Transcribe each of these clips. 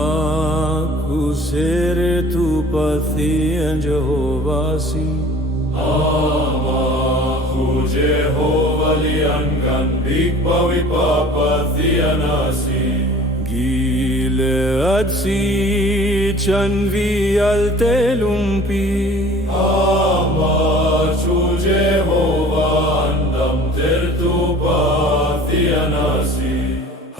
Amaku sere tu pathian Jehovah si. Amaku Jehovah liangkan bigbawi papathian asi. Gilead si chanvi al telumpi. Amaku Jehovah andam tertu pathian asi.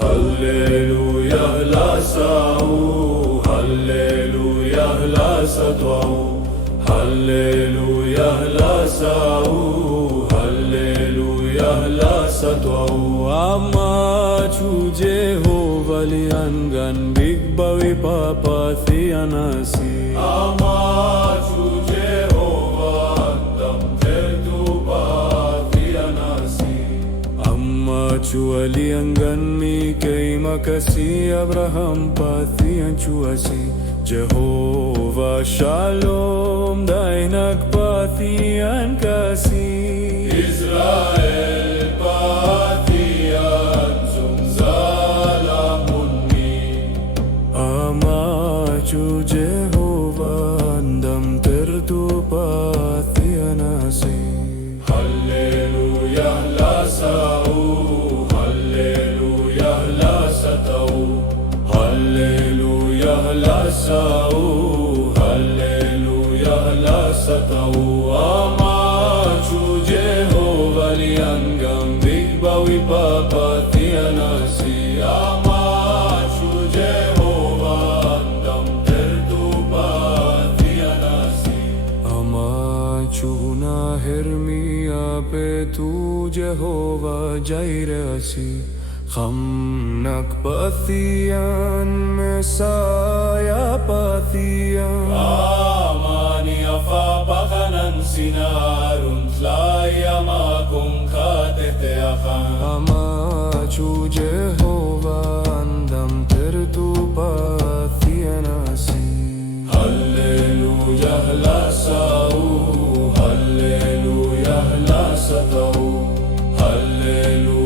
Hallelujah lasau, Hallelujah lasatau, Hallelujah lasau, Hallelujah lasatau. Amachu Jehovah lianggan bigbawi papathian asi. Amaku Jehovah andam tertu pathian asi. Amachu alianggan ni kay makasi Abraham pathian chuasi. Jehovah Shalom dai nagpathian kasi. Israel pathian sumzalamun mi. Amachu Jehovah andam tertu pathian asi. Hallelujah lasau, Hallelujah lasatau, Hallelujah lasau, Hallelujah lasatau. Amachu Jehovah lianggam bigbawi papathian asi. Amachu Jehovah andam tertu pathian asi. Amachu na hermia pe tu Jehovah jaire asi. Kham nakpathian Messiah pathian. Amani afa pakanan sinarun tlaya makong kateteakan. Amachu Jehovah andam tertu pathian asi. Hallelujah lasau, Hallelujah lasatau, Hallelujah